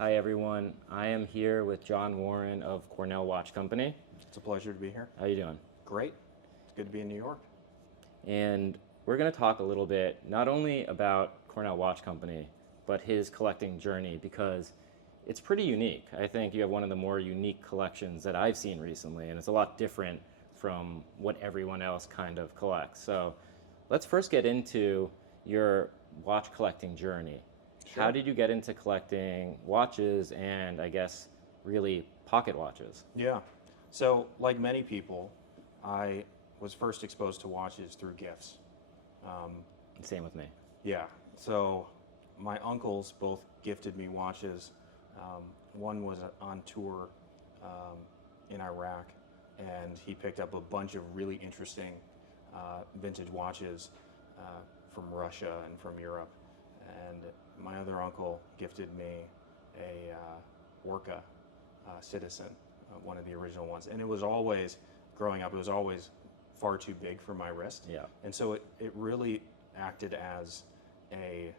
Hi everyone, I am here with John Warren of Cornell Watch Company. It's a pleasure to be here. How you doing? Great. It's good to be in New York. And we're going to talk a little bit not only about Cornell Watch Company, but his collecting journey because it's pretty unique. I think you have one of the more unique collections that I've seen recently, and it's a lot different from what everyone else kind of collects. So let's first get into your watch collecting journey. Sure. How did you get into collecting watches and I guess really pocket watches? Yeah. So, like many people, I was first exposed to watches through gifts. Same with me. Yeah. So, my uncles both gifted me watches. One was on tour in Iraq, and he picked up a bunch of really interesting vintage watches from Russia and from Europe. And my other uncle gifted me a Orca Citizen, one of the original ones. And it was always, growing up, it was always far too big for my wrist. Yeah. And so it really acted as a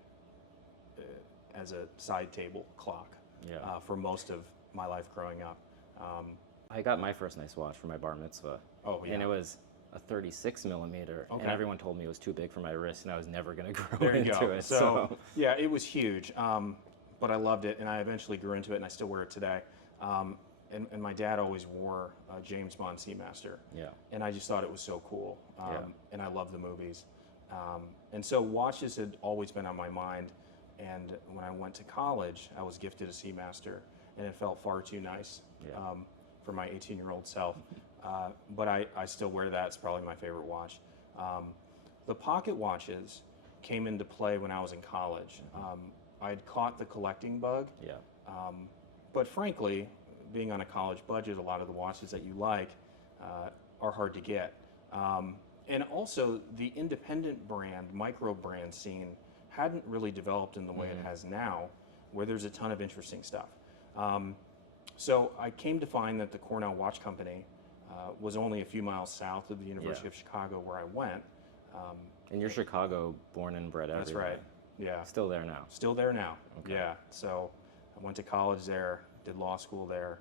side table clock for most of my life growing up. I got my first nice watch for my bar mitzvah. Oh, yeah. And it was a 36 millimeter. Okay. And everyone told me it was too big for my wrist and I was never going to grow There you into go. it. So, yeah, it was huge. But I loved it, and I eventually grew into it, and I still wear it today. And my dad always wore a James Bond Seamaster. Yeah. And I just thought it was so cool. Yeah. And I love the movies. And so watches had always been on my mind. And when I went to college, I was gifted a Seamaster, and it felt far too nice for my 18-year-old self. But I still wear that. It's probably my favorite watch. The pocket watches came into play when I was in college. I'd caught the collecting bug. Yeah. But frankly, being on a college budget, a lot of the watches that you like are hard to get. And also, the independent brand, micro brand scene hadn't really developed in the way it has now, where there's a ton of interesting stuff. So I came to find that the Cornell Watch Company was only a few miles south of the University of Chicago, where I went. And you're Chicago born and bred everywhere. That's right. Yeah. Still there now. Still there now. Okay. Yeah. So I went to college there, did law school there,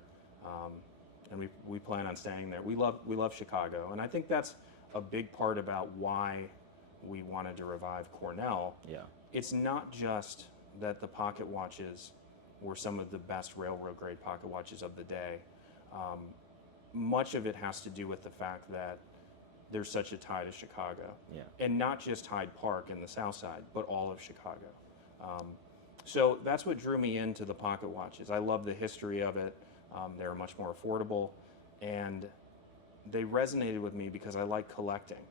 and we plan on staying there. We love Chicago, and I think that's a big part about why we wanted to revive Cornell. Yeah. It's not just that the pocket watches were some of the best railroad grade pocket watches of the day. Much of it has to do with the fact that there's such a tie to Chicago. Yeah. And not just Hyde Park in the South Side, but all of Chicago. So that's what drew me into the pocket watches. I love the history of it. They're much more affordable, and they resonated with me because I like collecting.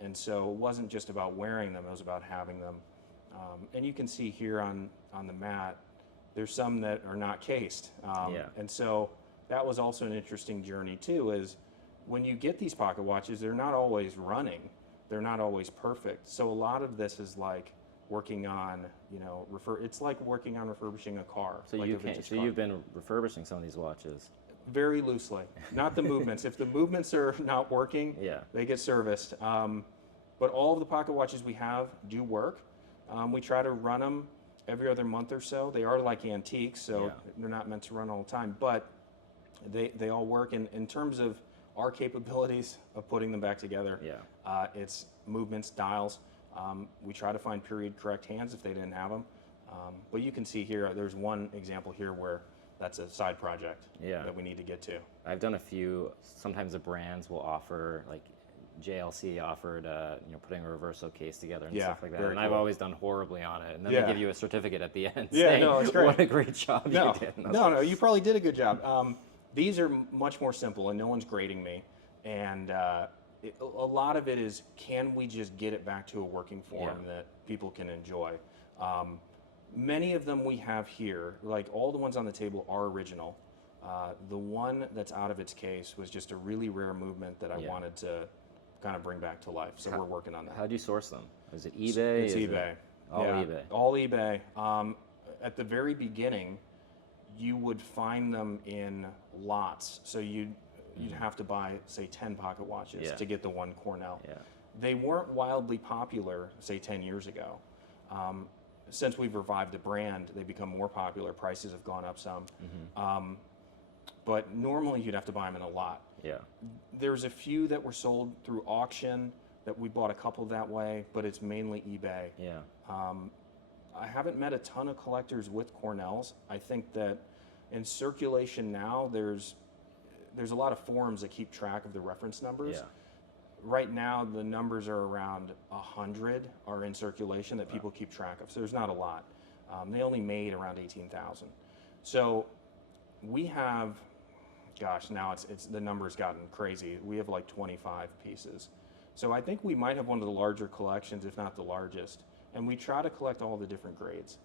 And so it wasn't just about wearing them, it was about having them. And you can see here on the mat, there's some that are not cased. And so that was also an interesting journey too, is when you get these pocket watches, they're not always running. They're not always perfect. So a lot of this is like working on, it's like working on refurbishing a car. So like you've been refurbishing some of these watches. Very loosely, not the movements. If the movements are not working, they get serviced. But all of the pocket watches we have do work. We try to run them every other month or so. They are like antiques, so they're not meant to run all the time, but they all work. In terms of our capabilities of putting them back together, it's movements, dials. We try to find period correct hands if they didn't have them. But you can see here, there's one example here where that's a side project that we need to get to. I've done a few. Sometimes the brands will offer, like JLC offered, putting a reverso case together and stuff like that. And I've always done horribly on it. And then they give you a certificate at the end saying, it's great. What a great job you did. No, you probably did a good job. These are much more simple, and no one's grading me. And a lot of it is, can we just get it back to a working form that people can enjoy? Many of them we have here, like all the ones on the table are original. The one that's out of its case was just a really rare movement that I wanted to kind of bring back to life. So we're working on that. How do you source them? Is it eBay? It's eBay. All eBay. All eBay. At the very beginning, you would find them in lots. So you'd have to buy, say, 10 pocket watches to get the one Cornell. They weren't wildly popular, say, 10 years ago. since we've revived the brand, they become more popular. Prices have gone up some. But normally you'd have to buy them in a lot. Yeah. There's a few that were sold through auction that we bought a couple that way, but it's mainly eBay. Yeah. I haven't met a ton of collectors with Cornells. I think that in circulation now, there's a lot of forums that keep track of the reference numbers. Yeah. Right now, the numbers are around 100 are in circulation that people keep track of. So there's not a lot. They only made around 18,000. So we have, gosh, now it's the number's gotten crazy. We have like 25 pieces. So I think we might have one of the larger collections, if not the largest. And we try to collect all the different grades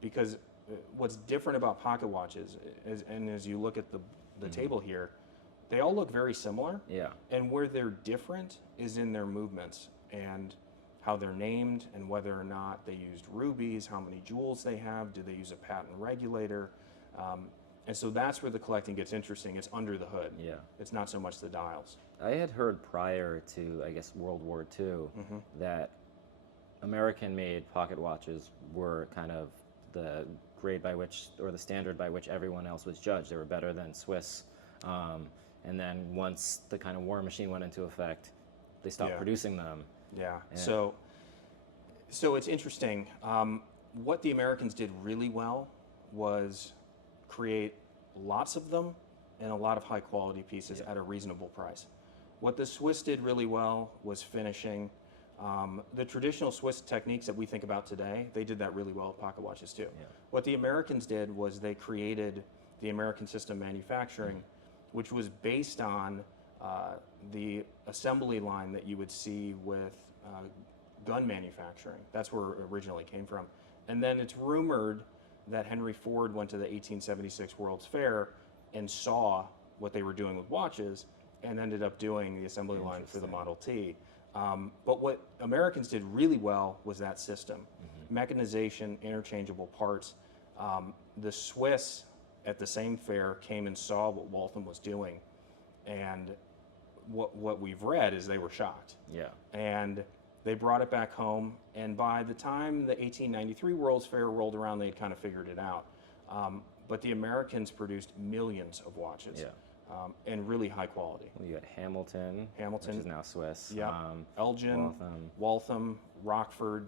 because what's different about pocket watches, and as you look at the table here, they all look very similar. Yeah. And where they're different is in their movements and how they're named and whether or not they used rubies, how many jewels they have, do they use a patent regulator. And so that's where the collecting gets interesting. It's under the hood. Yeah. It's not so much the dials. I had heard prior to, I guess, World War II that American-made pocket watches were kind of the grade by which, or the standard by which everyone else was judged. They were better than Swiss. And then once the kind of war machine went into effect, they stopped producing them. Yeah. So it's interesting. What the Americans did really well was create lots of them and a lot of high quality pieces at a reasonable price. What the Swiss did really well was finishing. The traditional Swiss techniques that we think about today, they did that really well with pocket watches too. Yeah. What the Americans did was they created the American system manufacturing, which was based on the assembly line that you would see with gun manufacturing. That's where it originally came from. And then it's rumored that Henry Ford went to the 1876 World's Fair and saw what they were doing with watches and ended up doing the assembly line for the Model T. But what Americans did really well was that system. Mechanization, interchangeable parts. The Swiss at the same fair came and saw what Waltham was doing, and what we've read is they were shocked. Yeah. And they brought it back home, and by the time the 1893 World's Fair rolled around, they'd kind of figured it out. But the Americans produced millions of watches, and really high quality. Well, you had Hamilton, which is now Swiss. Yeah. Elgin, Waltham, Rockford.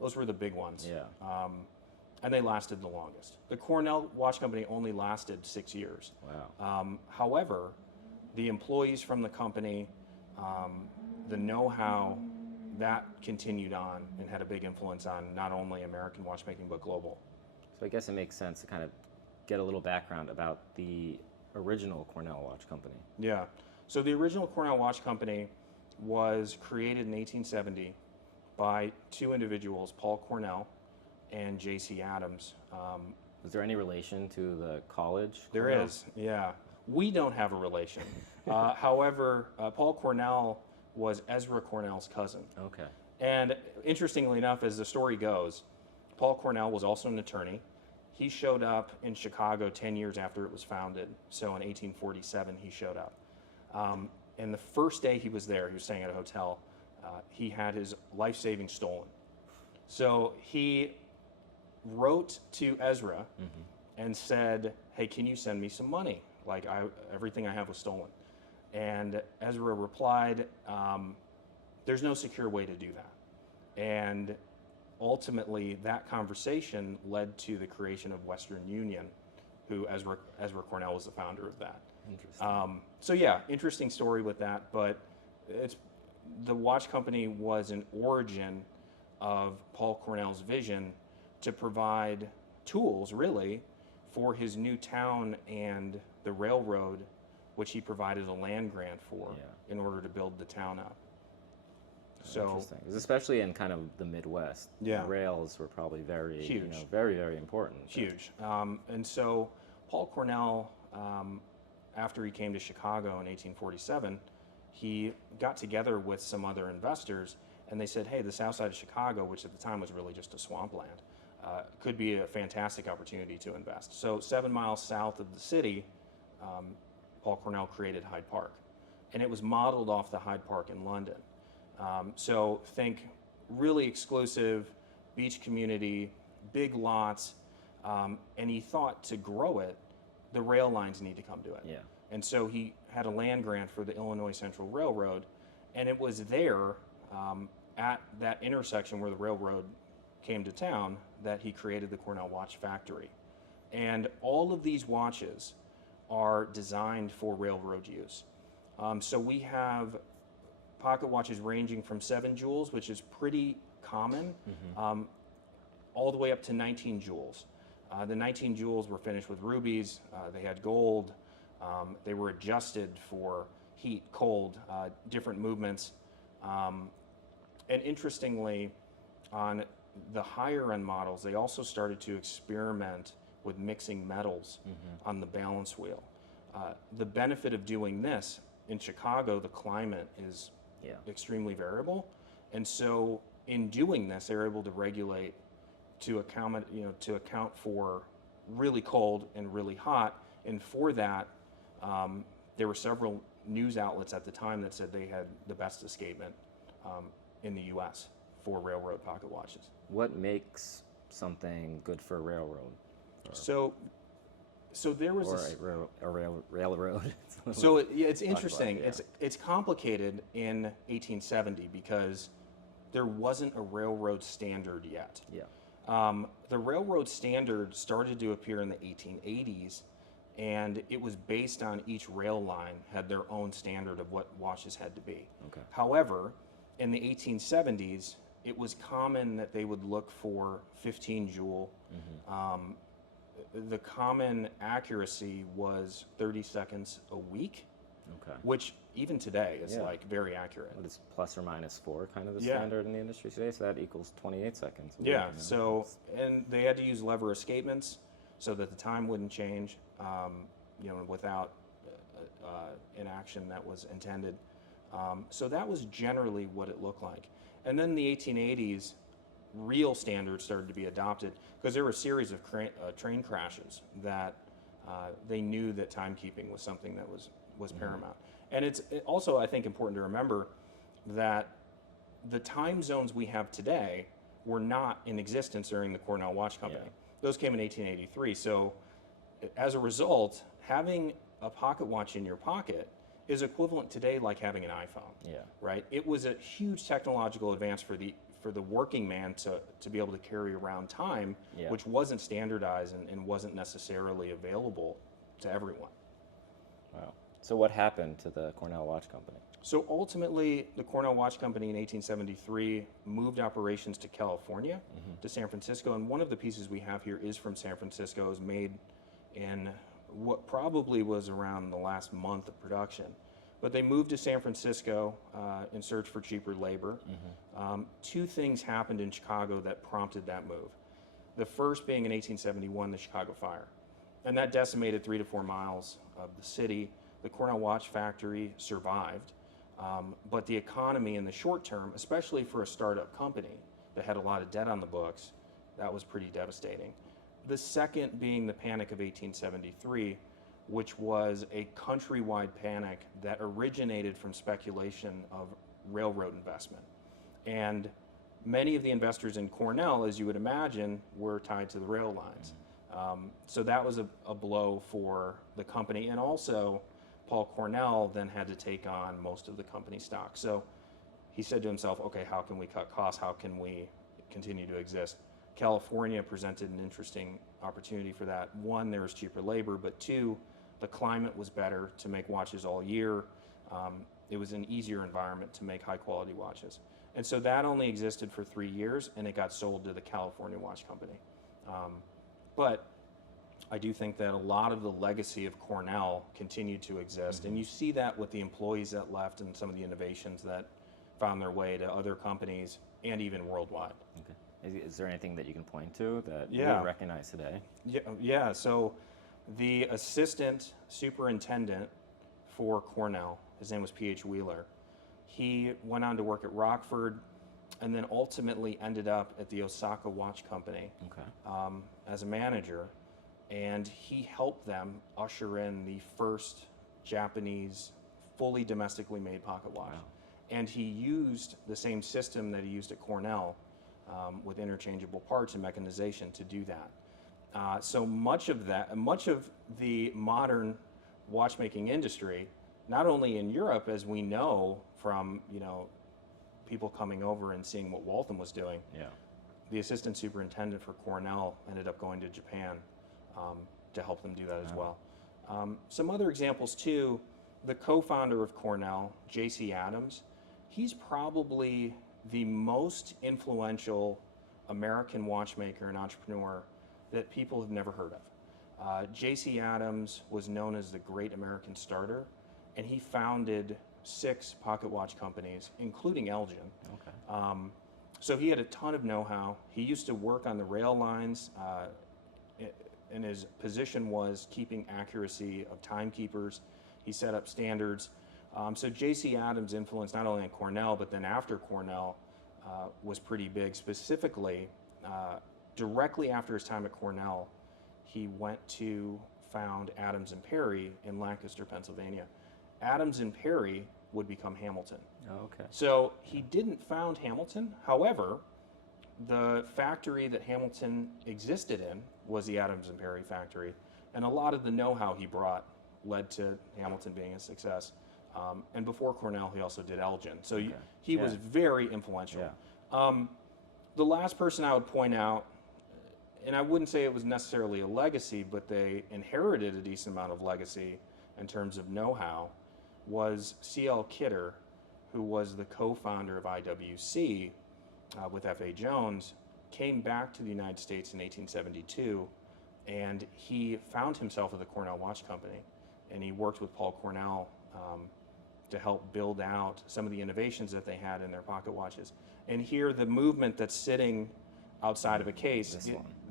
Those were the big ones. Yeah. And they lasted the longest. The Cornell Watch Company only lasted 6 years. Wow. However, the employees from the company, the know-how, that continued on and had a big influence on not only American watchmaking but global. So I guess it makes sense to kind of get a little background about the original Cornell Watch Company. Yeah. So the original Cornell Watch Company was created in 1870 by two individuals, Paul Cornell and J.C. Adams. Was there any relation to the college? There Cornell? is, yeah. We don't have a relation. However, Paul Cornell was Ezra Cornell's cousin. Okay. And interestingly enough, as the story goes, Paul Cornell was also an attorney. He showed up in Chicago 10 years after it was founded. So in 1847, he showed up. And the first day he was there, he was staying at a hotel, he had his life savings stolen. So he wrote to Ezra and said, hey, can you send me some money? Like, everything I have was stolen. And Ezra replied, there's no secure way to do that. And ultimately, that conversation led to the creation of Western Union, who Ezra Cornell was the founder of that. Interesting. So yeah, interesting story with that, but the watch company was an origin of Paul Cornell's vision to provide tools, really, for his new town and the railroad, which he provided a land grant for in order to build the town up. So interesting. Especially in kind of the Midwest. Yeah. Rails were probably very huge, very, very important. Huge. And so Paul Cornell, after he came to Chicago in 1847, he got together with some other investors, and they said, hey, the south side of Chicago, which at the time was really just a swampland, could be a fantastic opportunity to invest. So 7 miles south of the city, Paul Cornell created Hyde Park, and it was modeled off the Hyde Park in London. So think really exclusive, beach community, big lots, and he thought to grow it, the rail lines need to come to it. Yeah. And so he had a land grant for the Illinois Central Railroad, and it was there at that intersection where the railroad came to town that he created the Cornell Watch Factory. And all of these watches are designed for railroad use. So we have pocket watches ranging from 7 jewels, which is pretty common, all the way up to 19 jewels. The 19 jewels were finished with rubies, they had gold, they were adjusted for heat, cold, different movements. And interestingly, on the higher end models, they also started to experiment with mixing metals on the balance wheel. The benefit of doing this, in Chicago, the climate is extremely variable. And so in doing this, they're able to regulate to account for really cold and really hot. And for that, there were several news outlets at the time that said they had the best escapement in the U.S. for railroad pocket watches. What makes something good for a railroad? So there was a railroad. So it's interesting. It's complicated in 1870 because there wasn't a railroad standard yet. Yeah. The railroad standard started to appear in the 1880s, and it was based on each rail line had their own standard of what watches had to be. Okay. However, in the 1870s, it was common that they would look for 15 jewel. The common accuracy was 30 seconds a week, which even today is like very accurate. What is plus or minus 4 kind of the Yeah. standard in the industry today? So that equals 28 seconds. Yeah, so, and they had to use lever escapements so that the time wouldn't change, without an action that was intended. So that was generally what it looked like. And then in the 1880s, real standards started to be adopted because there were a series of train crashes that they knew that timekeeping was something that was paramount. And it's also, I think, important to remember that the time zones we have today were not in existence during the Cornell Watch Company. Yeah. Those came in 1883. So as a result, having a pocket watch in your pocket is equivalent today like having an iPhone. Yeah. Right? It was a huge technological advance for the working man to be able to carry around time, which wasn't standardized and wasn't necessarily available to everyone. Wow. So what happened to the Cornell Watch Company? So ultimately, the Cornell Watch Company in 1873 moved operations to California, to San Francisco, and one of the pieces we have here is from San Francisco. It was made in what probably was around the last month of production. But they moved to San Francisco in search for cheaper labor. Two things happened in Chicago that prompted that move. The first being in 1871, the Chicago fire. And that decimated 3 to 4 miles of the city. The Cornell Watch Factory survived. But the economy in the short term, especially for a startup company that had a lot of debt on the books, that was pretty devastating. The second being the Panic of 1873, which was a countrywide panic that originated from speculation of railroad investment. And many of the investors in Cornell, as you would imagine, were tied to the rail lines. So that was a blow for the company. And also, Paul Cornell then had to take on most of the company stock. So he said to himself, okay, how can we cut costs? How can we continue to exist? California presented an interesting opportunity for that. One, there was cheaper labor, but two, the climate was better to make watches all year. It was an easier environment to make high quality watches. And so that only existed for 3 years, and it got sold to the California Watch Company. But I do think that a lot of the legacy of Cornell continued to exist, and you see that with the employees that left and some of the innovations that found their way to other companies and even worldwide. Okay. Is there anything that you can point to that we recognize today? Yeah. So the assistant superintendent for Cornell, his name was P.H. Wheeler. He went on to work at Rockford and then ultimately ended up at the Osaka Watch Company as a manager. And he helped them usher in the first Japanese fully domestically made pocket watch. Wow. And he used the same system that he used at Cornell with interchangeable parts and mechanization to do that. So much of the modern watchmaking industry, not only in Europe, as we know from people coming over and seeing what Waltham was doing. Yeah. The assistant superintendent for Cornell ended up going to Japan to help them do that as well. Some other examples too, the co-founder of Cornell, J.C. Adams, he's probably the most influential American watchmaker and entrepreneur that people have never heard of. J.C. Adams was known as the Great American Starter, and he founded 6 pocket watch companies, including Elgin. Okay. So he had a ton of know-how. He used to work on the rail lines, and his position was keeping accuracy of timekeepers. He set up standards. So J.C. Adams' influence not only on Cornell, but then after Cornell was pretty big. Specifically, directly after his time at Cornell, he went to found Adams and Perry in Lancaster, Pennsylvania. Adams and Perry would become Hamilton. Oh, okay. So he didn't found Hamilton. However, the factory that Hamilton existed in was the Adams and Perry factory, and a lot of the know-how he brought led to Hamilton being a success. And before Cornell, he also did Elgin. So he was very influential. Yeah. The last person I would point out, and I wouldn't say it was necessarily a legacy, but they inherited a decent amount of legacy in terms of know-how, was C.L. Kidder, who was the co-founder of IWC with F.A. Jones, came back to the United States in 1872, and he found himself at the Cornell Watch Company, and he worked with Paul Cornell to help build out some of the innovations that they had in their pocket watches. And here, the movement that's sitting outside of a case,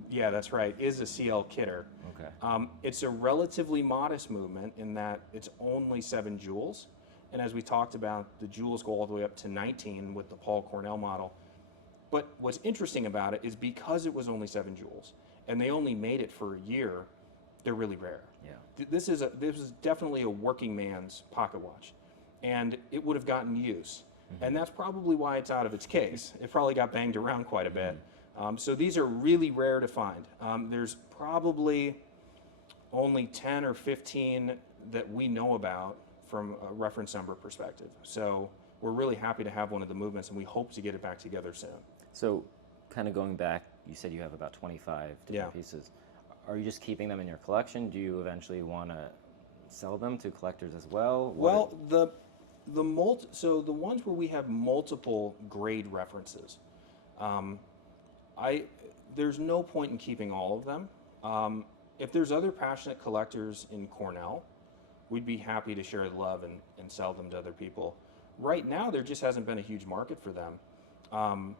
yeah, that's right, is a C.L. Kidder. Okay. It's a relatively modest movement in that it's only 7 jewels. And as we talked about, the jewels go all the way up to 19 with the Paul Cornell model. But what's interesting about it is because it was only 7 jewels, and they only made it for a year, they're really rare. Yeah. This is definitely a working man's pocket watch, and it would have gotten use. Mm-hmm. And that's probably why it's out of its case. It probably got banged around quite a bit. So these are really rare to find. There's probably only 10 or 15 that we know about from a reference number perspective. So we're really happy to have one of the movements, and we hope to get it back together soon. So kind of going back, you said you have about 25 different pieces. Are you just keeping them in your collection? Do you eventually want to sell them to collectors as well? Well, so the ones where we have multiple grade references, there's no point in keeping all of them. If there's other passionate collectors in Cornell, we'd be happy to share the love and sell them to other people. Right now, there just hasn't been a huge market for them.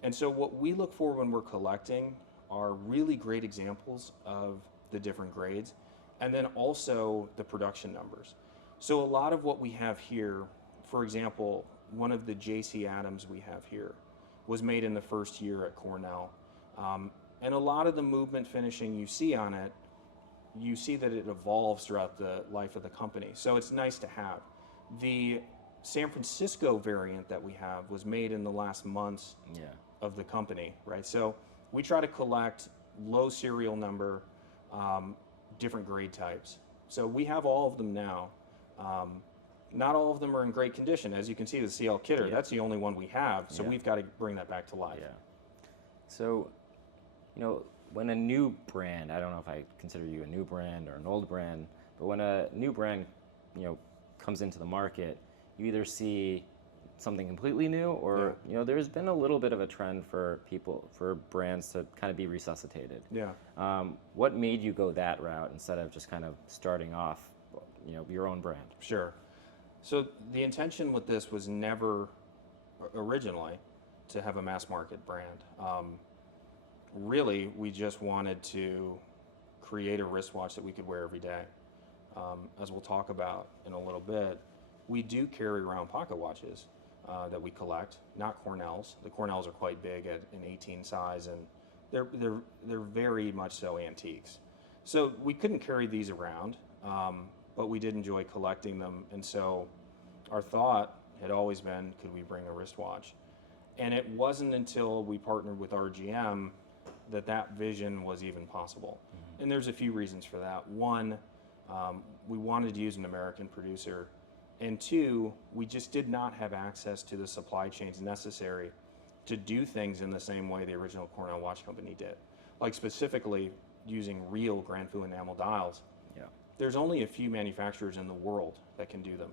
And so what we look for when we're collecting are really great examples of the different grades, and then also the production numbers. So a lot of what we have here, for example, one of the J.C. Adams we have here was made in the first year at Cornell. And a lot of the movement finishing you see on it, you see that it evolves throughout the life of the company. So it's nice to have. The San Francisco variant that we have was made in the last months of the company, right? So we try to collect low serial number, different grade types. So we have all of them now. Not all of them are in great condition. As you can see, the CL Kidder, that's the only one we have, so we've got to bring that back to life. Yeah. So, when a new brand, I don't know if I consider you a new brand or an old brand, but when a new brand, comes into the market, you either see something completely new or, there's been a little bit of a trend for brands to kind of be resuscitated. Yeah. What made you go that route instead of just kind of starting off, your own brand? Sure. So the intention with this was never originally to have a mass market brand. Really, we just wanted to create a wristwatch that we could wear every day. As we'll talk about in a little bit, we do carry around pocket watches that we collect, not Cornells. The Cornells are quite big at an 18 size, and they're very much so antiques. So we couldn't carry these around, but we did enjoy collecting them, and so our thought had always been, could we bring a wristwatch? And it wasn't until we partnered with RGM that that vision was even possible. And there's a few reasons for that. One, we wanted to use an American producer. And two, we just did not have access to the supply chains necessary to do things in the same way the original Cornell Watch Company did. Like specifically using real Grand Fou enamel dials. Yeah. There's only a few manufacturers in the world that can do them.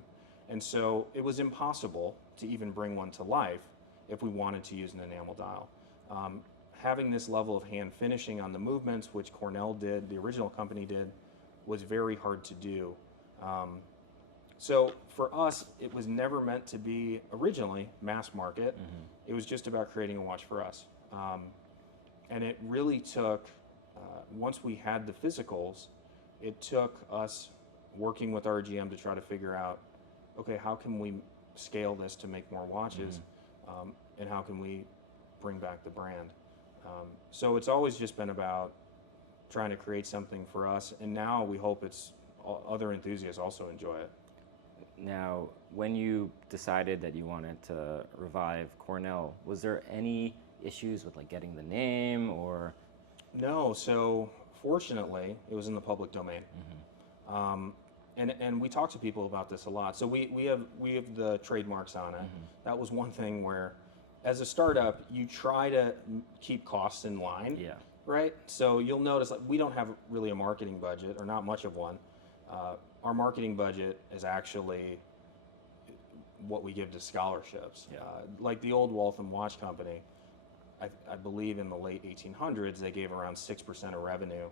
And so it was impossible to even bring one to life if we wanted to use an enamel dial. Having this level of hand finishing on the movements, which Cornell did, the original company did, was very hard to do. So for us, it was never meant to be originally mass market. It was just about creating a watch for us. And it really took, once we had the physicals, it took us working with RGM to try to figure out, okay, how can we scale this to make more watches, and how can we bring back the brand? So it's always just been about trying to create something for us, and now we hope it's other enthusiasts also enjoy it. Now, when you decided that you wanted to revive Cornell, was there any issues with like getting the name or? No, so fortunately, it was in the public domain. And we talk to people about this a lot. So we have the trademarks on it. That was one thing where, as a startup, you try to keep costs in line. Yeah. Right? So you'll notice like, we don't have really a marketing budget, or not much of one. Our marketing budget is actually what we give to scholarships. Yeah. Like the old Waltham Watch Company, I believe in the late 1800s, they gave around 6% of revenue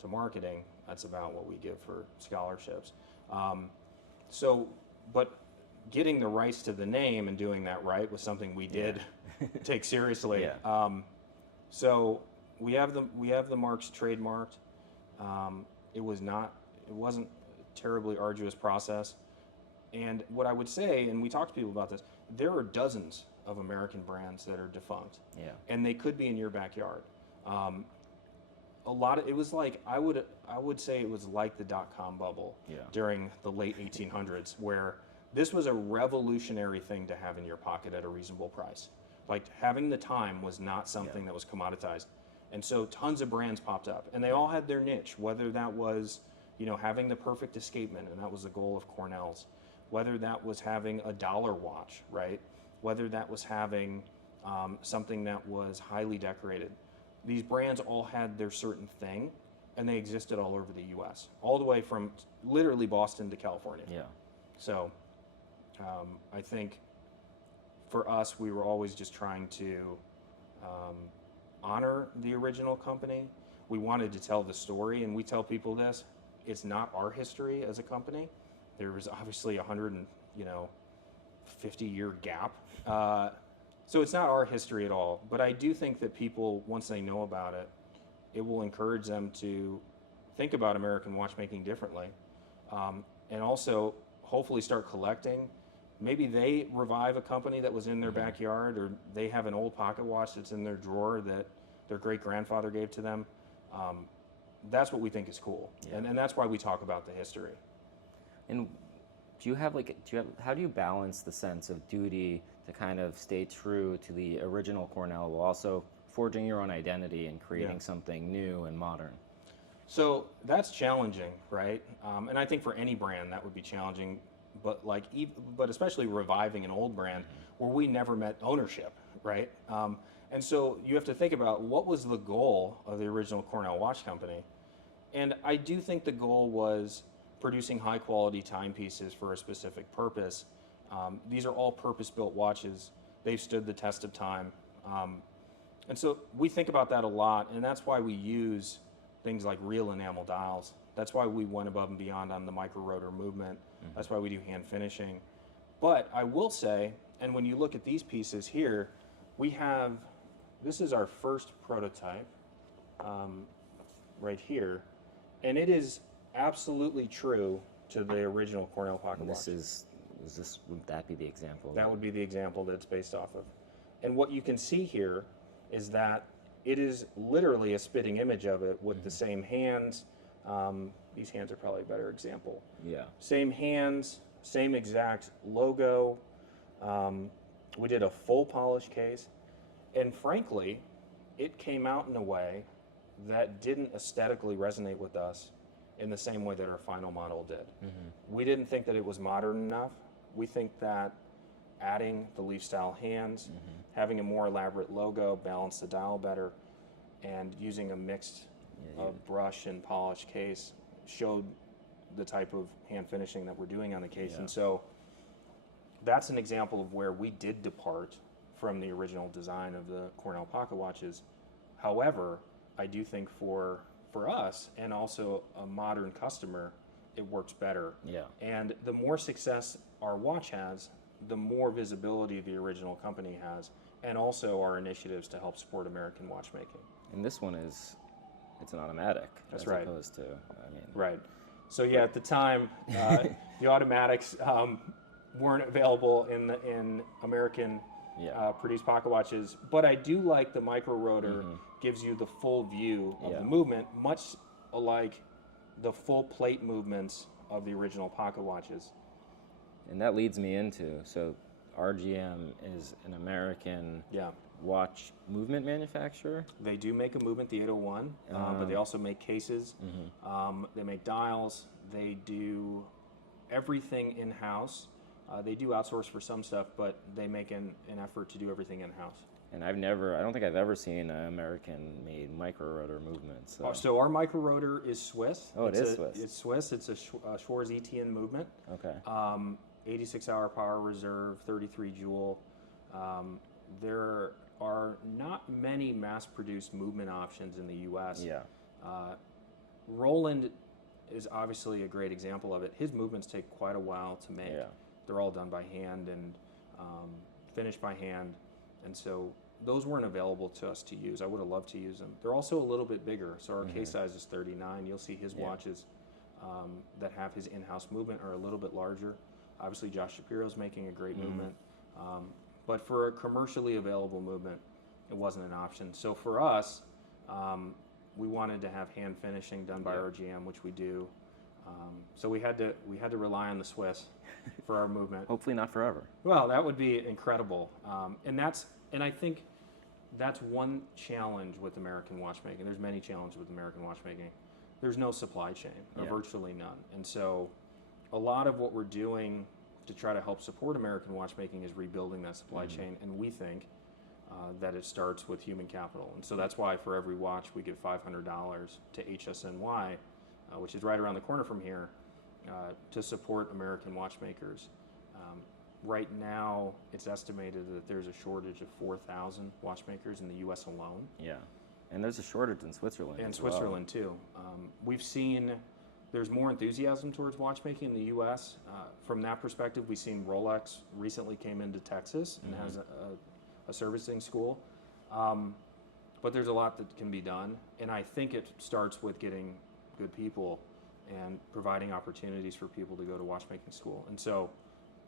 to marketing. That's about what we give for scholarships. But getting the rights to the name and doing that right was something we did take seriously. Yeah. So we have the marks trademarked. It wasn't a terribly arduous process. And what I would say, and we talk to people about this, there are dozens of American brands that are defunct. Yeah. And they could be in your backyard. It was like, I would say it was like the dot-com bubble during the late 1800s, where this was a revolutionary thing to have in your pocket at a reasonable price. Like having the time was not something that was commoditized. And so tons of brands popped up, and they all had their niche, whether that was, having the perfect escapement, and that was the goal of Cornell's, whether that was having a dollar watch, right? Whether that was having something that was highly decorated. These brands all had their certain thing, and they existed all over the U.S., all the way from literally Boston to California. Yeah. So I think for us, we were always just trying to honor the original company. We wanted to tell the story, and we tell people this. It's not our history as a company. There was obviously 50-year gap. So it's not our history at all. But I do think that people, once they know about it, it will encourage them to think about American watchmaking differently. And also, hopefully start collecting. Maybe they revive a company that was in their backyard, or they have an old pocket watch that's in their drawer that their great-grandfather gave to them. That's what we think is cool. Yeah. And that's why we talk about the history. And how do you balance the sense of duty to kind of stay true to the original Cornell while also forging your own identity and creating something new and modern? So that's challenging, right? And I think for any brand that would be challenging, but especially reviving an old brand where we never met ownership, right? And so you have to think about what was the goal of the original Cornell Watch Company. And I do think the goal was producing high quality timepieces for a specific purpose. These are all purpose-built watches. They've stood the test of time. And so we think about that a lot, and that's why we use things like real enamel dials. That's why we went above and beyond on the micro rotor movement. That's why we do hand finishing. But I will say, and when you look at these pieces here, this is our first prototype right here, and it is absolutely true to the original Cornell pocket watch. Would that be the example? That would be the example that it's based off of. And what you can see here is that it is literally a spitting image of it with the same hands. These hands are probably a better example. Yeah. Same hands, same exact logo. We did a full polish case. And frankly, it came out in a way that didn't aesthetically resonate with us in the same way that our final model did. We didn't think that it was modern enough. We think that adding the leaf style hands, having a more elaborate logo, balance the dial better, and using a mixed brush and polish case showed the type of hand finishing that we're doing on the case. And so that's an example of where we did depart from the original design of the Cornell pocket watches. However, I do think for us and also a modern customer, it works better. Yeah. And the more success our watch has, the more visibility the original company has, and also our initiatives to help support American watchmaking. And this one is, it's an automatic. That's as right. Opposed to, I mean. Right. So yeah, at the time, the automatics weren't available in American produced pocket watches, but I do like the micro rotor gives you the full view of the movement, much like the full plate movements of the original pocket watches. And that leads me into, so RGM is an American watch movement manufacturer. They do make a movement, the 801, but they also make cases. They make dials. They do everything in-house. They do outsource for some stuff, but they make an effort to do everything in-house. And I don't think I've ever seen an American-made micro rotor movement. So our micro rotor is Swiss. Oh, it is Swiss. It's Swiss. It's a Schwarz ETN movement. Okay. 86-hour power reserve, 33 joule. There are not many mass-produced movement options in the U.S. Yeah. Roland is obviously a great example of it. His movements take quite a while to make. Yeah. They're all done by hand and finished by hand, and so those weren't available to us to use. I would have loved to use them. They're also a little bit bigger, so our case size is 39. You'll see his watches that have his in-house movement are a little bit larger. Obviously, Josh Shapiro's making a great movement, but for a commercially available movement, it wasn't an option. So for us, we wanted to have hand finishing done by RGM, which we do. So we had to rely on the Swiss for our movement. Hopefully not forever. Well, that would be incredible, and I think that's one challenge with American watchmaking. There's many challenges with American watchmaking. There's no supply chain, or virtually none, and so a lot of what we're doing to try to help support American watchmaking is rebuilding that supply chain, and we think that it starts with human capital. And so that's why for every watch we give $500 to HSNY, which is right around the corner from here, to support American watchmakers. Right now, it's estimated that there's a shortage of 4,000 watchmakers in the U.S. alone. Yeah. And there's a shortage in Switzerland. And as Switzerland, too. We've seen there's more enthusiasm towards watchmaking in the U.S. From that perspective, we've seen Rolex recently came into Texas and has a servicing school. But there's a lot that can be done, and I think it starts with getting good people and providing opportunities for people to go to watchmaking school. And so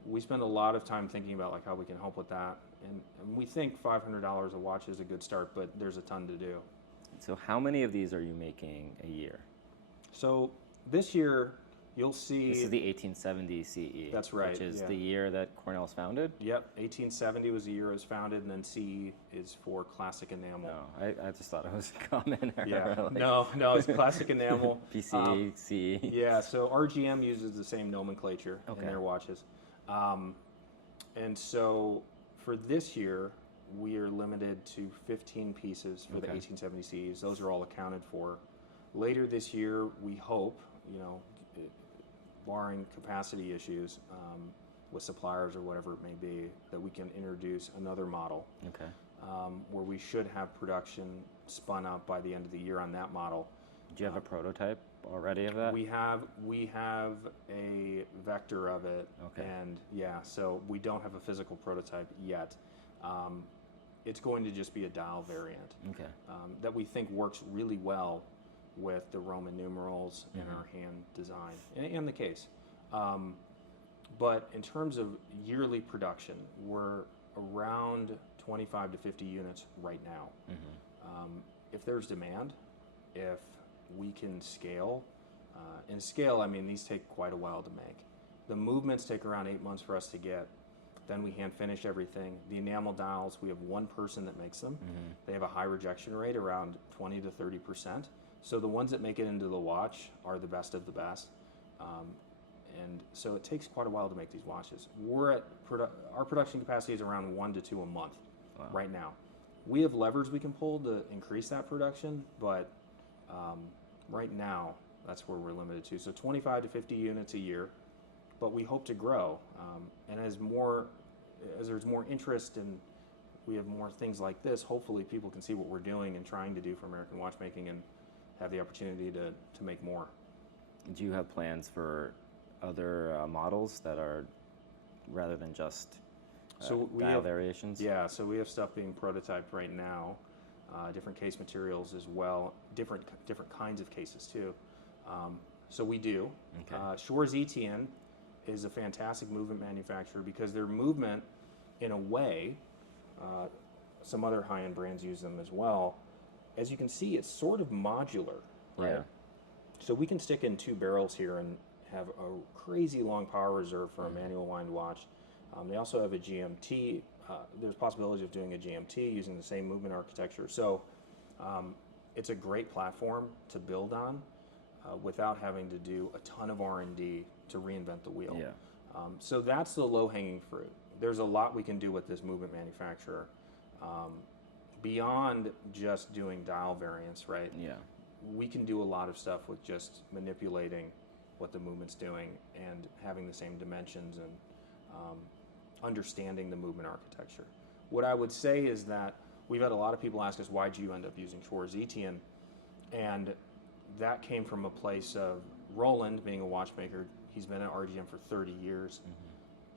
we spend a lot of time thinking about like how we can help with that. And we think $500 a watch is a good start, but there's a ton to do. So how many of these are you making a year? So this year, you'll see... This is the 1870 CE. That's right. Which is the year that Cornell was founded? Yep, 1870 was the year it was founded, and then CE is for classic enamel. No, I just thought it was a common error. Yeah, like no, it's classic enamel. PCE, CE. Yeah, so RGM uses the same nomenclature in their watches. And so for this year, we are limited to 15 pieces for the 1870 CEs. Those are all accounted for. Later this year, we hope, barring capacity issues with suppliers or whatever it may be, that we can introduce another model where we should have production spun up by the end of the year on that model. Do you have a prototype already of that? We have a vector of it, and so we don't have a physical prototype yet. It's going to just be a dial variant that we think works really well with the Roman numerals in our hand design and the case. But in terms of yearly production, we're around 25 to 50 units right now. If there's demand, if we can scale, and scale, I mean, these take quite a while to make. The movements take around 8 months for us to get. Then we hand finish everything. The enamel dials, we have one person that makes them. They have a high rejection rate, around 20 to 30%. So the ones that make it into the watch are the best of the best. And so it takes quite a while to make these watches. Our production capacity is around 1 to 2 a month right now. We have levers we can pull to increase that production, but right now that's where we're limited to. So 25 to 50 units a year, but we hope to grow. And as there's more interest and we have more things like this, hopefully people can see what we're doing and trying to do for American watchmaking and have the opportunity to make more. Do you have plans for other models that are, rather than just dial variations? Yeah, so we have stuff being prototyped right now, different case materials as well, different kinds of cases too. So we do. Okay. Shores ETN is a fantastic movement manufacturer because their movement, in a way, some other high-end brands use them as well. As you can see, it's sort of modular, right? Yeah. So we can stick in 2 barrels here and have a crazy long power reserve for a manual wind watch. They also have a GMT. There's possibilities of doing a GMT using the same movement architecture. So it's a great platform to build on without having to do a ton of R&D to reinvent the wheel. Yeah. So that's the low-hanging fruit. There's a lot we can do with this movement manufacturer beyond just doing dial variants, right? Yeah. We can do a lot of stuff with just manipulating what the movement's doing and having the same dimensions and understanding the movement architecture. What I would say is that we've had a lot of people ask us, why'd you end up using Shores ETN? And that came from a place of Roland being a watchmaker. He's been at RGM for 30 years.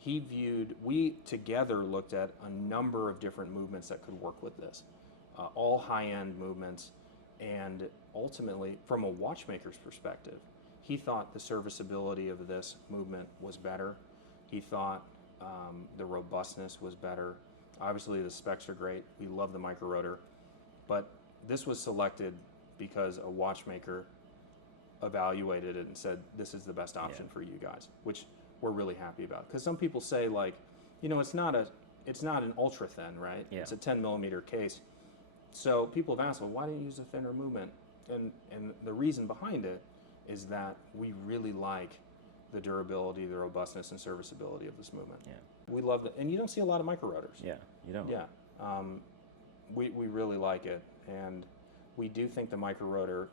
We together looked at a number of different movements that could work with this, all high-end movements. And ultimately, from a watchmaker's perspective, he thought the serviceability of this movement was better. He thought the robustness was better. Obviously, the specs are great. We love the micro rotor. But this was selected because a watchmaker evaluated it and said, this is the best option for you guys, which we're really happy about. Because some people say, like, you know, it's not an ultra thin, right? Yeah. It's a 10 millimeter case. So people have asked, well, why didn't you use a thinner movement? And the reason behind it is that we really like the durability, the robustness, and serviceability of this movement. Yeah. We love it. And you don't see a lot of micro rotors. Yeah, you don't. Yeah. We really like it. And we do think the micro rotor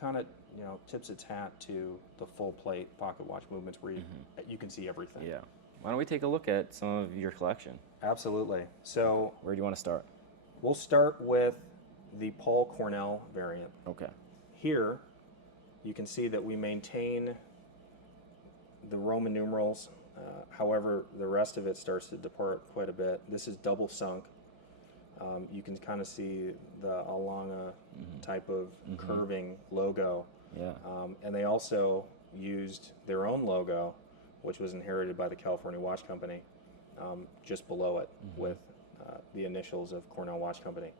kind of, you know, tips its hat to the full plate pocket watch movements where you can see everything. Yeah. Why don't we take a look at some of your collection? Absolutely. So Where do you want to start? we'll start with the Paul Cornell variant. Okay. Here, you can see that we maintain the Roman numerals. However, the rest of it starts to depart quite a bit. This is double sunk. You can kind of see the Alanga type of curving logo. Yeah. And they also used their own logo, which was inherited by the California Watch Company, just below it with the initials of Cornell Watch Company.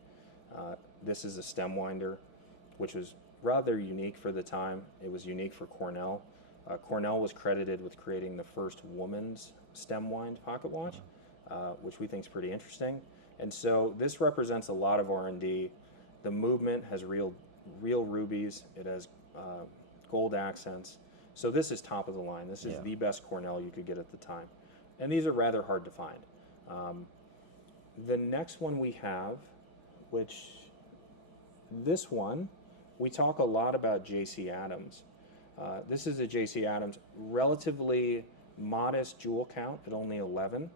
This is a stem winder, which was rather unique for the time. It was unique for Cornell. Cornell was credited with creating the first woman's stem wind pocket watch, which we think is pretty interesting. And so this represents a lot of R&D. The movement has real rubies. It has gold accents. So this is top of the line. This is the best Cornell you could get at the time. And these are rather hard to find. The next one we have, which this one, we talk a lot about J.C. Adams. This is a J.C. Adams, relatively modest jewel count at only 11.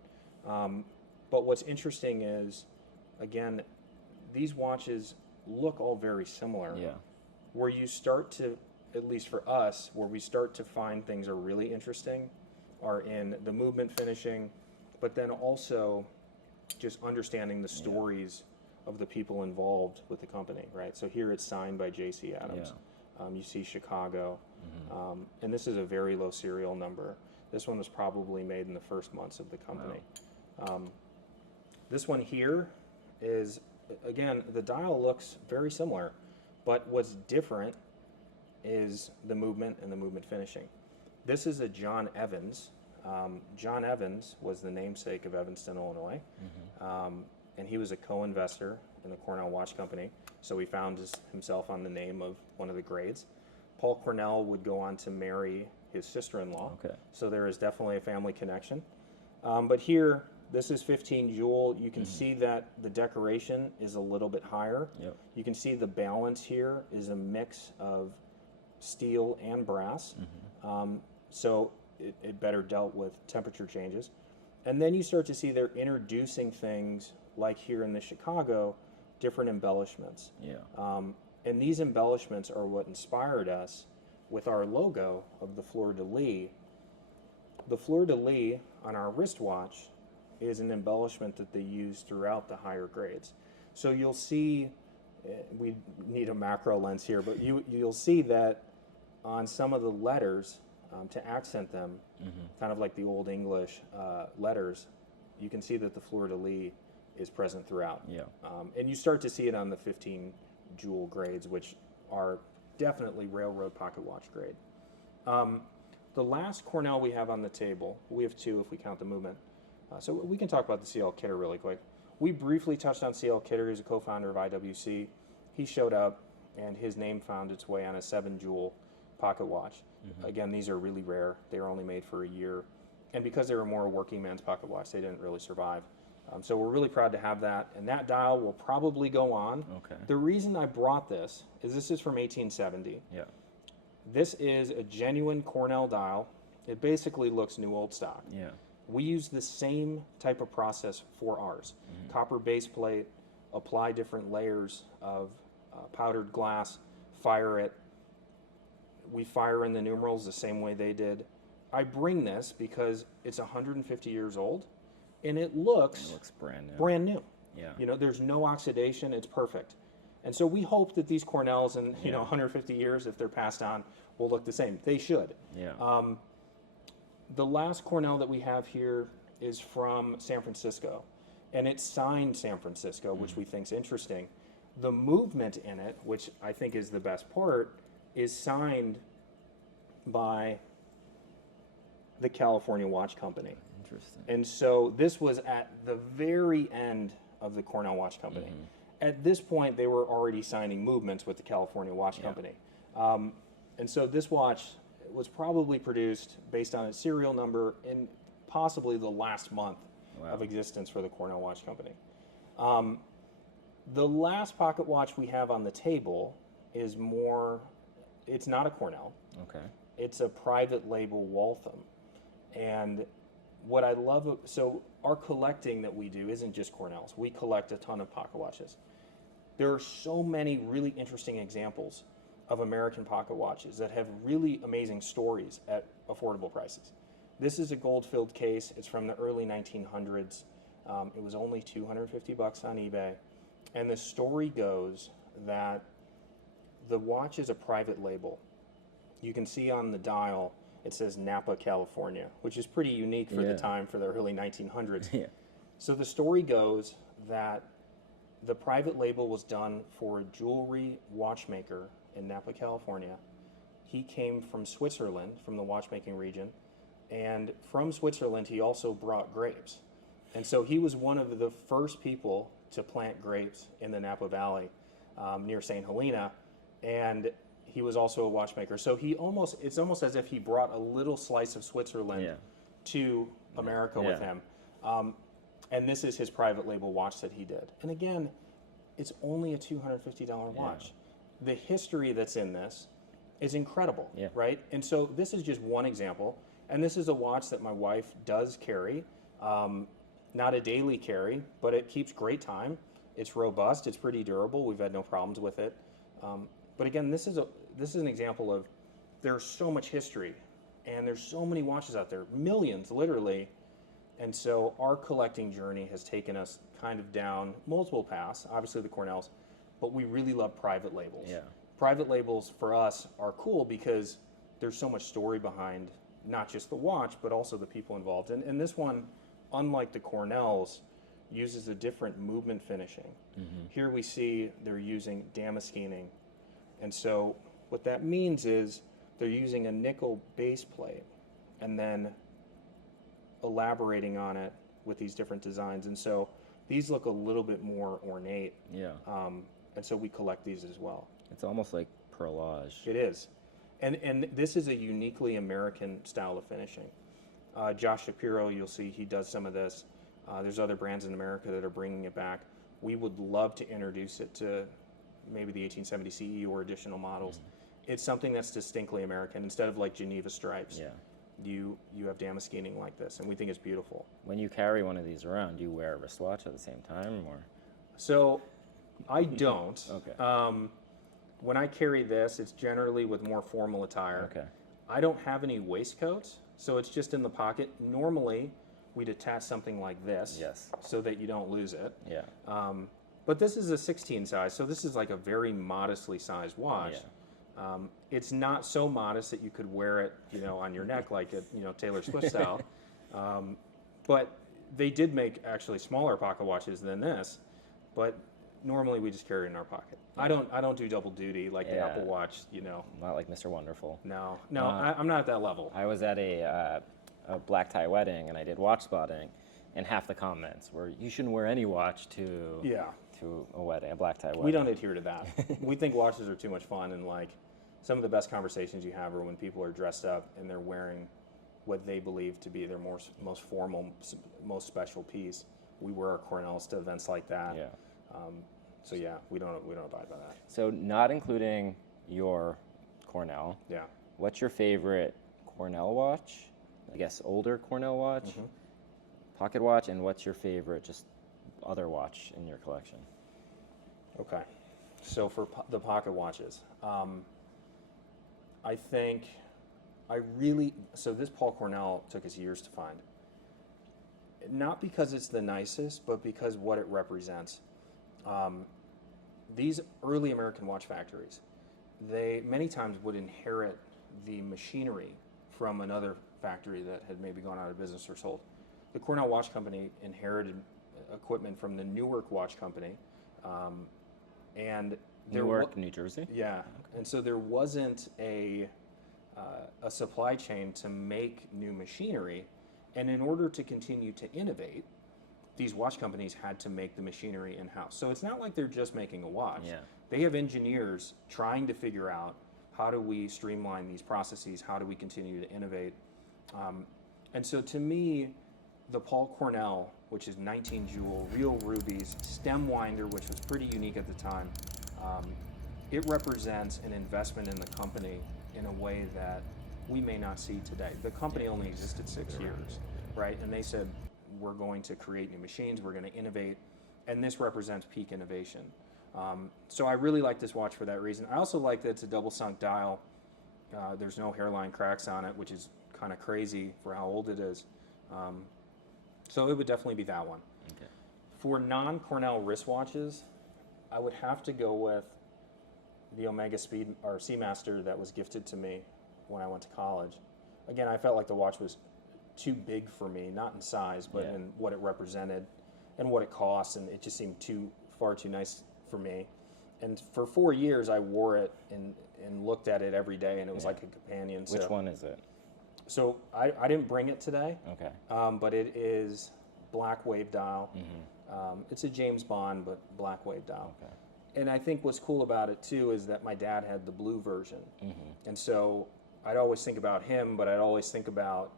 But what's interesting is, again, these watches look all very similar. Yeah. Where you start to, at least for us, where we start to find things are really interesting are in the movement finishing, but then also just understanding the stories of the people involved with the company, right? So here it's signed by J.C. Adams. You see Chicago. And this is a very low serial number. This one was probably made in the first months of the company. Wow. This one here is, again, the dial looks very similar, but what's different is the movement and the movement finishing. This is a John Evans. John Evans was the namesake of Evanston, Illinois, and he was a co-investor in the Cornell Watch Company, so he found himself on the name of one of the grades. Paul Cornell would go on to marry his sister-in-law, so there is definitely a family connection. But here, this is 15 jewel. You can see that the decoration is a little bit higher. You can see the balance here is a mix of steel and brass, so it better dealt with temperature changes. And then you start to see they're introducing things like here in the Chicago, different embellishments. And these embellishments are what inspired us with our logo of the fleur-de-lis. The fleur-de-lis on our wristwatch is an embellishment that they use throughout the higher grades. So you'll see, we need a macro lens here, but you'll see that on some of the letters, to accent them, kind of like the Old English letters, you can see that the fleur-de-lis is present throughout. And you start to see it on the 15 jewel grades, which are definitely railroad pocket watch grade. The last Cornell we have on the table, we have two if we count the movement. So we can talk about the CL Kidder really quick. We briefly touched on CL Kidder. He's a co-founder of IWC. He showed up, and his name found its way on a 7 jewel pocket watch. Again, these are really rare. They were only made for a year. And because they were more a working man's pocket watch, they didn't really survive. So we're really proud to have that. And that dial will probably go on. The reason I brought this is from 1870. This is a genuine Cornell dial. It basically looks new old stock. We use the same type of process for ours. Copper base plate, apply different layers of powdered glass, fire it. We fire in the numerals the same way they did. I bring this because it's 150 years old, and it looks brand new. You know, there's no oxidation. It's perfect. And so we hope that these Cornells in 150 years, if they're passed on, will look the same. They should. The last Cornell that we have here is from San Francisco, and it's signed San Francisco, which we think is interesting. The movement in it, which I think is the best part, is signed by the California Watch Company. And so this was at the very end of the Cornell Watch Company. At this point, they were already signing movements with the California Watch Company. And so this watch was probably produced based on its serial number in possibly the last month of existence for the Cornell Watch Company. The last pocket watch we have on the table is more, it's not a Cornell. It's a private label Waltham. And what I love, so our collecting that we do isn't just Cornells. We collect a ton of pocket watches. There are so many really interesting examples of American pocket watches that have really amazing stories at affordable prices. This is a gold-filled case. It's from the early 1900s. It was only $250 on eBay. And the story goes that the watch is a private label. You can see on the dial, it says Napa, California, which is pretty unique for the time, for the early 1900s. So the story goes that the private label was done for a jewelry watchmaker in Napa, California. He came from Switzerland, from the watchmaking region, and from Switzerland he also brought grapes. And so he was one of the first people to plant grapes in the Napa Valley near St. Helena, and he was also a watchmaker. So it's almost as if he brought a little slice of Switzerland to America with him. And this is his private label watch that he did. And again, it's only a $250 watch. The history that's in this is incredible, right? And so this is just one example. And this is a watch that my wife does carry. Not a daily carry, but it keeps great time. It's robust. It's pretty durable. We've had no problems with it. But again, this is an example of there's so much history, and there's so many watches out there, millions, literally. And so our collecting journey has taken us kind of down multiple paths, obviously the Cornells, but we really love private labels. Private labels for us are cool because there's so much story behind not just the watch, but also the people involved. And this one, unlike the Cornells, uses a different movement finishing. Here we see they're using damascening. And so what that means is they're using a nickel base plate and then elaborating on it with these different designs. And so these look a little bit more ornate. Yeah. And so we collect these as well. It's almost like perlage. It is. And this is a uniquely American style of finishing. Josh Shapiro, you'll see he does some of this. There's other brands in America that are bringing it back. We would love to introduce it to maybe the 1870 CE or additional models. It's something that's distinctly American. Instead of like Geneva stripes, Yeah. you have damascening like this, and we think it's beautiful. When you carry one of these around, do you wear a wristwatch at the same time, or? So I don't. Okay. When I carry this, it's generally with more formal attire. Okay. I don't have any waistcoats, so it's just in the pocket. Normally, we'd attach something like this Yes. so that you don't lose it. Yeah. But this is a 16 size, so this is like a very modestly sized watch. Yeah. It's not so modest that you could wear it, on your neck like a, Taylor Swift style. But they did make actually smaller pocket watches than this, but normally we just carry it in our pocket. I don't do double duty like the Yeah. Apple Watch, Not like Mr. Wonderful. No, I'm not at that level. I was at a black tie wedding, and I did watch spotting, and half the comments were, "You shouldn't wear any watch to a wedding, a black tie wedding." We don't adhere to that. We think watches are too much fun, and like some of the best conversations you have are when people are dressed up and they're wearing what they believe to be their most formal, most special piece. We wear our Cornells to events like that. Yeah. So yeah, we don't abide by that. So not including your Cornell, Yeah. what's your favorite Cornell watch? I guess older Cornell watch, pocket watch, and what's your favorite just other watch in your collection? Okay. So for the pocket watches, I think so this Paul Cornell took us years to find. Not because it's the nicest, but because what it represents. These early American watch factories, they many times would inherit the machinery from another factory that had maybe gone out of business or sold. The Cornell Watch Company inherited equipment from the Newark Watch Company, and Newark, New Jersey? Yeah, and so there wasn't a supply chain to make new machinery, and in order to continue to innovate, these watch companies had to make the machinery in-house. So it's not like they're just making a watch. Yeah. They have engineers trying to figure out how do we streamline these processes, how do we continue to innovate. And so to me, the Paul Cornell, which is 19 jewel, real rubies, stem winder, which was pretty unique at the time, it represents an investment in the company in a way that we may not see today. The company only existed 6 years, right? And they said, we're going to create new machines, we're going to innovate, and this represents peak innovation. So I really like this watch for that reason. I also like that it's a double sunk dial. There's no hairline cracks on it, which is kind of crazy for how old it is. So it would definitely be that one. Okay. For non-Cornell wristwatches, I would have to go with the Omega Speed or Seamaster that was gifted to me when I went to college. Again, I felt like the watch was too big for me, not in size, but in what it represented and what it cost, and it just seemed far too nice for me. And for 4 years, I wore it and looked at it every day, and it was like a companion. Which one is it? So I didn't bring it today, Okay. but it is black wave dial. It's a James Bond, but black wave dial. Okay. And I think what's cool about it too is that my dad had the blue version, and so I'd always think about him, but I'd always think about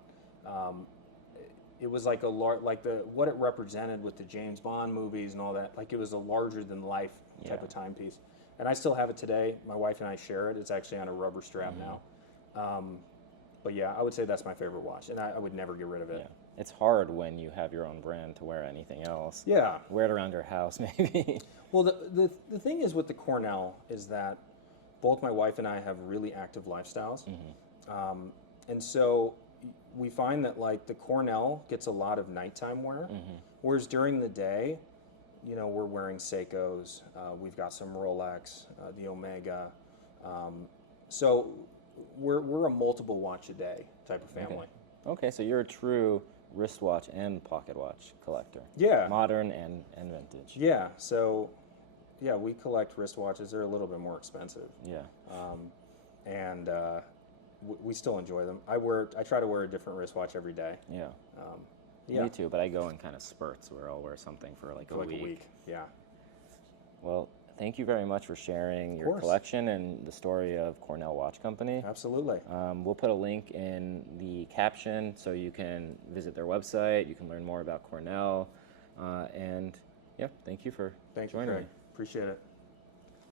it was like what it represented with the James Bond movies and all that. Like it was a larger than life type of timepiece, and I still have it today. My wife and I share it. It's actually on a rubber strap now. But yeah, I would say that's my favorite watch, and I would never get rid of it. Yeah. It's hard when you have your own brand to wear anything else. Yeah. Wear it around your house, maybe. Well, the thing is with the Cornell is that both my wife and I have really active lifestyles, and so we find that like the Cornell gets a lot of nighttime wear, whereas during the day, we're wearing Seikos, we've got some Rolex, the Omega, so we're a multiple watch a day type of family. Okay, so you're a true wristwatch and pocket watch collector. Yeah. Modern and vintage. Yeah. So, yeah, we collect wristwatches. They're a little bit more expensive. Yeah. And we still enjoy them. I try to wear a different wristwatch every day. Yeah. Yeah, Me too, but I go in kind of spurts where I'll wear something for like for like a week. Yeah. Well, thank you very much for sharing your course. collection and the story of Cornell Watch Company. Absolutely. We'll put a link in the caption so you can visit their website, you can learn more about Cornell, and yeah, thank you for Thank you, joining Craig. me. Appreciate it.